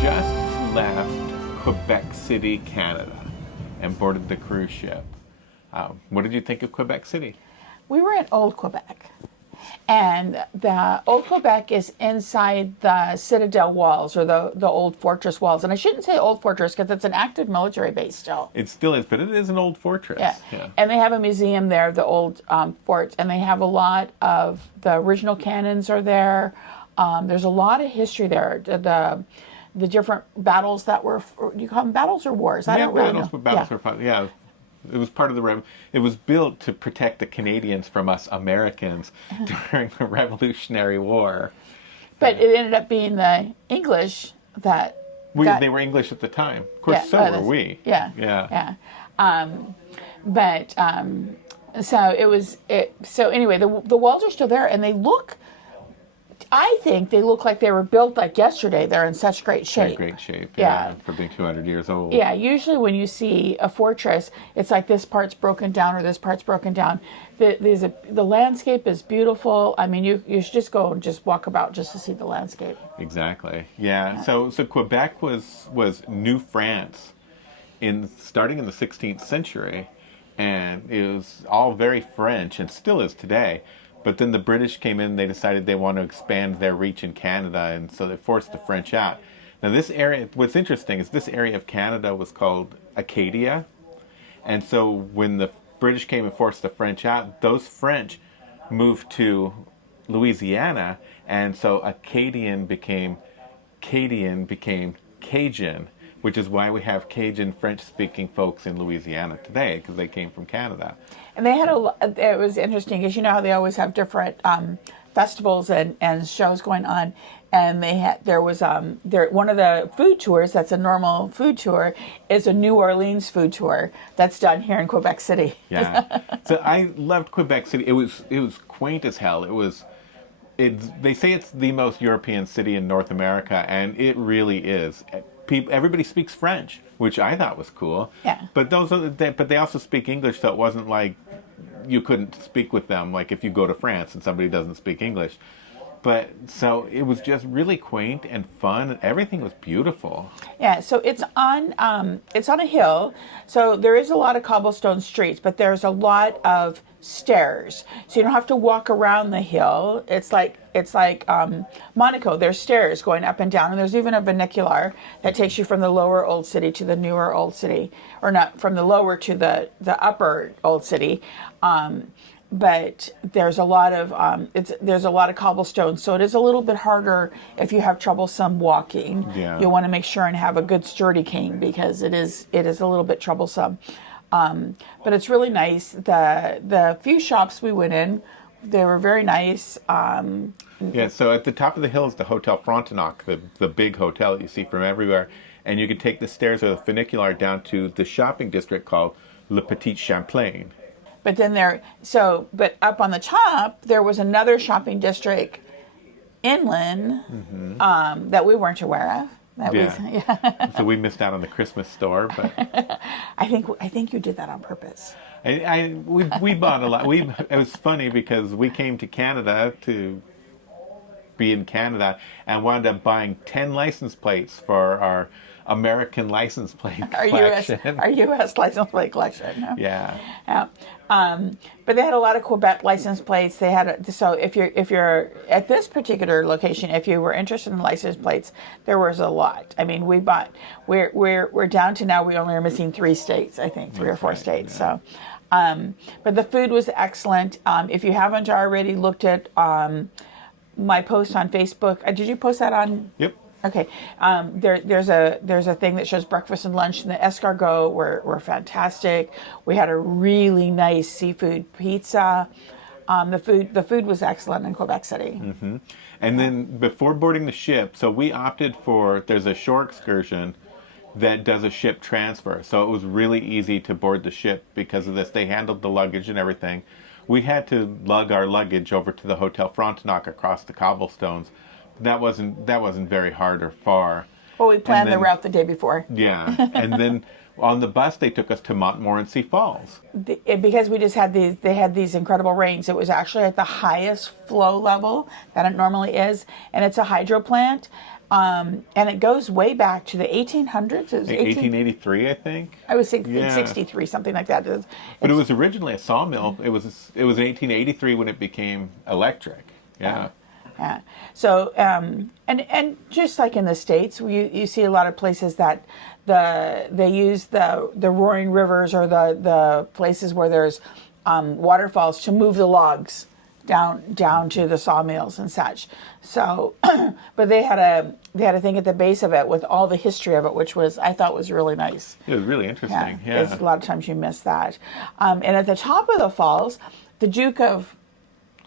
just left Quebec City, Canada, and boarded the cruise ship. What did you think of Quebec City? We were at Old Quebec, and the Old Quebec is inside the Citadel walls, or the old fortress walls. And I shouldn't say old fortress because it's an active military base still. It still is, but it is an old fortress. Yeah. And they have a museum there of the old forts, and they have a lot of the original cannons are there. There's a lot of history there. The different battles that were, you call them battles or wars? I don't really know. Battles were fun. Yeah. It was part of the it was built to protect the Canadians from us Americans during the Revolutionary War. But it ended up being the English that they were English at the time. Of course, so were we. Yeah. So it was so anyway, the walls are still there, and they look, I think they look like they were built like yesterday. They're in such great shape. Great shape, yeah, for being 200 years old. Yeah, usually when you see a fortress, it's like this part's broken down or this part's broken down. The landscape is beautiful. I mean, you should just go and just walk about just to see the landscape. Exactly. Yeah. So Quebec was New France starting in the 16th century, and it was all very French and still is today. But then the British came in, they decided they want to expand their reach in Canada, and so they forced the French out. Now this area, what's interesting is this area of Canada was called Acadia. And so when the British came and forced the French out, those French moved to Louisiana, and so Acadian became Cajun, which is why we have Cajun French-speaking folks in Louisiana today, because they came from Canada. And they had it was interesting, because you know how they always have different festivals and shows going on. And there was one of the food tours that's a normal food tour is a New Orleans food tour that's done here in Quebec City. Yeah. So I loved Quebec City. It was quaint as hell. They say it's the most European city in North America, and it really is. Everybody speaks French, which I thought was cool. Yeah. But they also speak English, so it wasn't like you couldn't speak with them, like if you go to France and somebody doesn't speak English. But so it was just really quaint and fun, and everything was beautiful. Yeah, so it's on a hill, so there is a lot of cobblestone streets, but there's a lot of stairs, so you don't have to walk around the hill. It's like Monaco. There's stairs going up and down, and there's even a funicular that takes you from the lower Old City to the newer Old City, or not from the lower to the upper Old City. But there's a lot of cobblestone, so it is a little bit harder if you have troublesome walking. Yeah. You want to make sure and have a good sturdy cane, because it is a little bit troublesome. But it's really nice. The few shops we went in, they were very nice. Yeah. So at the top of the hill is the Hotel Frontenac, the big hotel that you see from everywhere, and you can take the stairs or the funicular down to the shopping district called Le Petit Champlain. But then but up on the top, there was another shopping district inland that we weren't aware of. So we missed out on the Christmas store, but I think you did that on purpose. We bought a lot. It was funny because we came to Canada to be in Canada and wound up buying 10 license plates for our American license plate collection. Our U.S. license plate collection. Yeah. But they had a lot of Quebec license plates. They had so if you're at this particular location, if you were interested in license plates, there was a lot. I mean, we're down to now. We only are missing 3 states, I think, 3 or 4 states. Yeah. So, but the food was excellent. If you haven't already looked at my post on Facebook, did you post that on? Yep. Okay, there's a thing that shows breakfast and lunch, and the escargots were fantastic. We had a really nice seafood pizza. The food was excellent in Quebec City. Mm-hmm. And then before boarding the ship, so we opted there's a shore excursion that does a ship transfer. So it was really easy to board the ship because of this. They handled the luggage and everything. We had to lug our luggage over to the Hotel Frontenac across the cobblestones. That wasn't very hard or far. Well, we planned the route the day before. Yeah, and then on the bus they took us to Montmorency Falls. Because they had these incredible rains. It was actually at the highest flow level that it normally is, and it's a hydro plant. And it goes way back to the 1800s. It was 1883, I think. I was thinking Yeah. 63, something like that. But it was originally a sawmill. It was in 1883 when it became electric. Yeah. Yeah. So, and just like in the States, you see a lot of places that they use the roaring rivers or the places where there's waterfalls to move the logs down to the sawmills and such. So, but they had a thing at the base of it with all the history of it, which I thought was really nice. It was really interesting. Yeah. Because a lot of times you miss that. And at the top of the falls, the Duke of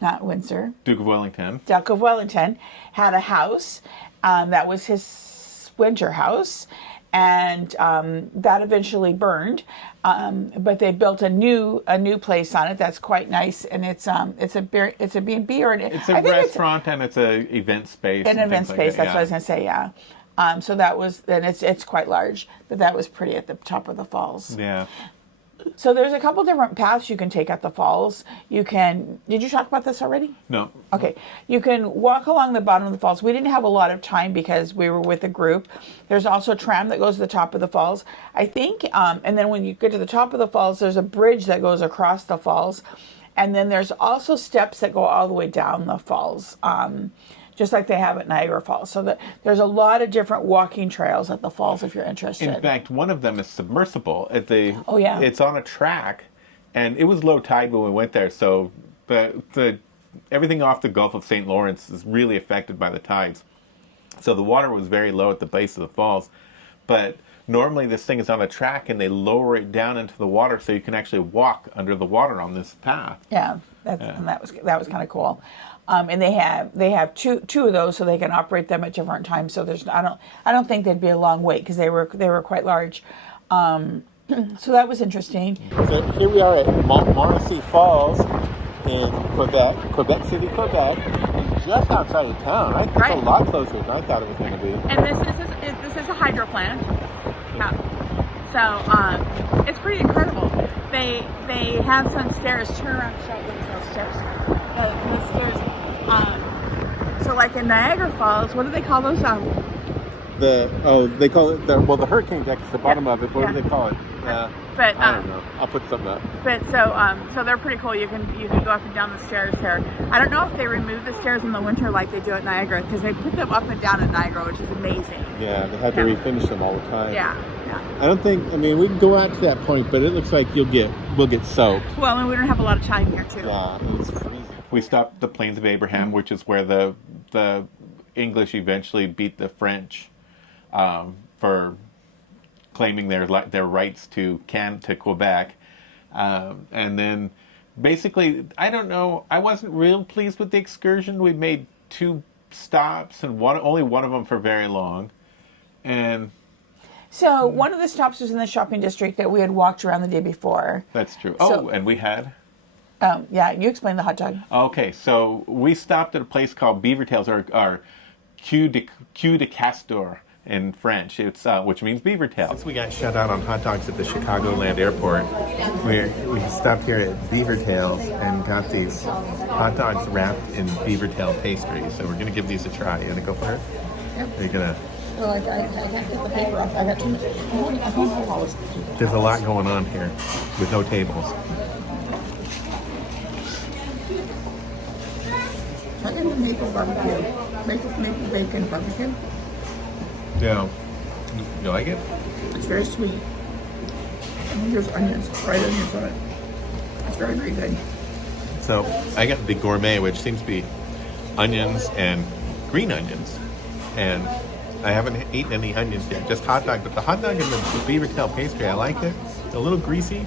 not Windsor. Duke of Wellington. Duke of Wellington had a house that was his winter house, and that eventually burned. But they built a new place on it that's quite nice, and it's a B&B or it's a restaurant and it's a event space. An event space. That's what I was gonna say. Yeah. So that was, and it's quite large, but that was pretty at the top of the falls. Yeah. So there's a couple different paths you can take at the falls. Did you talk about this already? No. Okay. You can walk along the bottom of the falls. We didn't have a lot of time because we were with a group. There's also a tram that goes to the top of the falls, I think. And then when you get to the top of the falls, there's a bridge that goes across the falls. And then there's also steps that go all the way down the falls, just like they have at Niagara Falls. So there's a lot of different walking trails at the falls if you're interested. In fact, one of them is submersible. Oh, yeah. It's on a track, and it was low tide when we went there, so the everything off the Gulf of St. Lawrence is really affected by the tides. So the water was very low at the base of the falls, but normally this thing is on a track, and they lower it down into the water so you can actually walk under the water on this path. Yeah, and that was kind of cool. And they have two of those, so they can operate them at different times. So I don't think they'd be a long wait because they were quite large. So that was interesting. So here we are at Montmorency Falls in Quebec City, Quebec. It's just outside of town. Right? It's a lot closer than I thought it was going to be. And this is a hydro plant. Yeah. So it's pretty incredible. They have some stairs. Turn around and show them those stairs. The stairs. So like in Niagara Falls, what do they call those? They call it the hurricane deck is the bottom of it. What do they call it? But I don't know. I'll put something up. But so they're pretty cool. You can go up and down the stairs here. I don't know if they remove the stairs in the winter like they do at Niagara, because they put them up and down at Niagara, which is amazing. Yeah, they have to refinish them all the time. Yeah. I don't think. I mean, we can go out to that point, but it looks like we'll get soaked. Well, and we don't have a lot of time here too. Yeah, it's freezing. We stopped at the Plains of Abraham, which is where the English eventually beat the French for claiming their rights to Quebec, and then basically, I don't know. I wasn't real pleased with the excursion. We made 2 stops, and only one of them for very long, and. So one of the stops was in the shopping district that we had walked around the day before. That's true. So, and we had. Yeah, you explain the hot dog. Okay, so we stopped at a place called BeaverTails, or Queue de Castor in French. It's which means beaver tails. We got shut out on hot dogs at the Chicagoland airport. We stopped here at BeaverTails and got these hot dogs wrapped in beaver tail pastry. So we're gonna give these a try. You gonna go for it? Yep. Are you gonna? Well, I can't get the paper off. I got too much. There's a lot going on here with no tables. I get the maple barbecue. Maple bacon barbecue. Yeah. You like it? It's very sweet. And there's onions, fried onions on it. It's very, very good. So I got the gourmet, which seems to be onions and green onions. And I haven't eaten any onions yet, just hot dog. But the hot dog and the beaver tail pastry, I like it. A little greasy.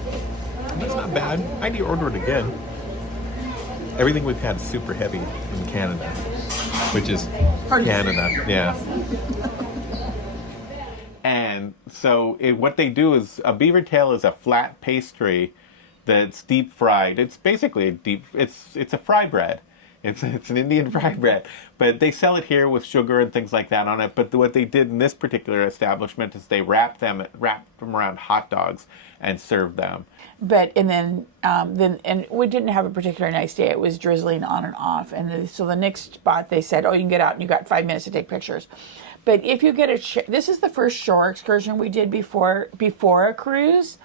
That's not bad. I'd order it again. Everything we've had is super heavy in Canada, which is Canada. Yeah. And so what they do is a beaver tail is a flat pastry that's deep fried. It's basically it's a fry bread. It's an Indian fry bread, but they sell it here with sugar and things like that on it. But what they did in this particular establishment is they wrapped them around hot dogs and served them. But and then we didn't have a particularly nice day. It was drizzling on and off, and so the next spot they said, "Oh, you can get out, and you got 5 minutes to take pictures." But if you get this is the first shore excursion we did before a cruise,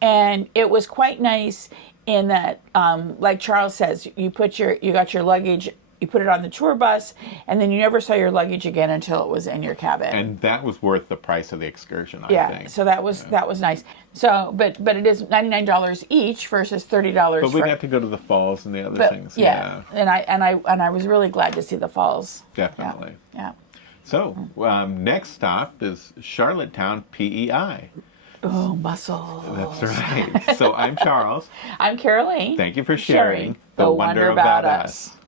and it was quite nice in that, like Charles says, you got your luggage. You put it on the tour bus, and then you never saw your luggage again until it was in your cabin. And that was worth the price of the excursion, I think. So that was nice. So, but it is $99 each versus $30. But we got to go to the falls and the other things. Yeah. And I was really glad to see the falls. Definitely. Yeah. So next stop is Charlottetown, PEI. Oh, mussels. That's right. So I'm Charles. I'm Caroline. Thank you for sharing the wonder about us.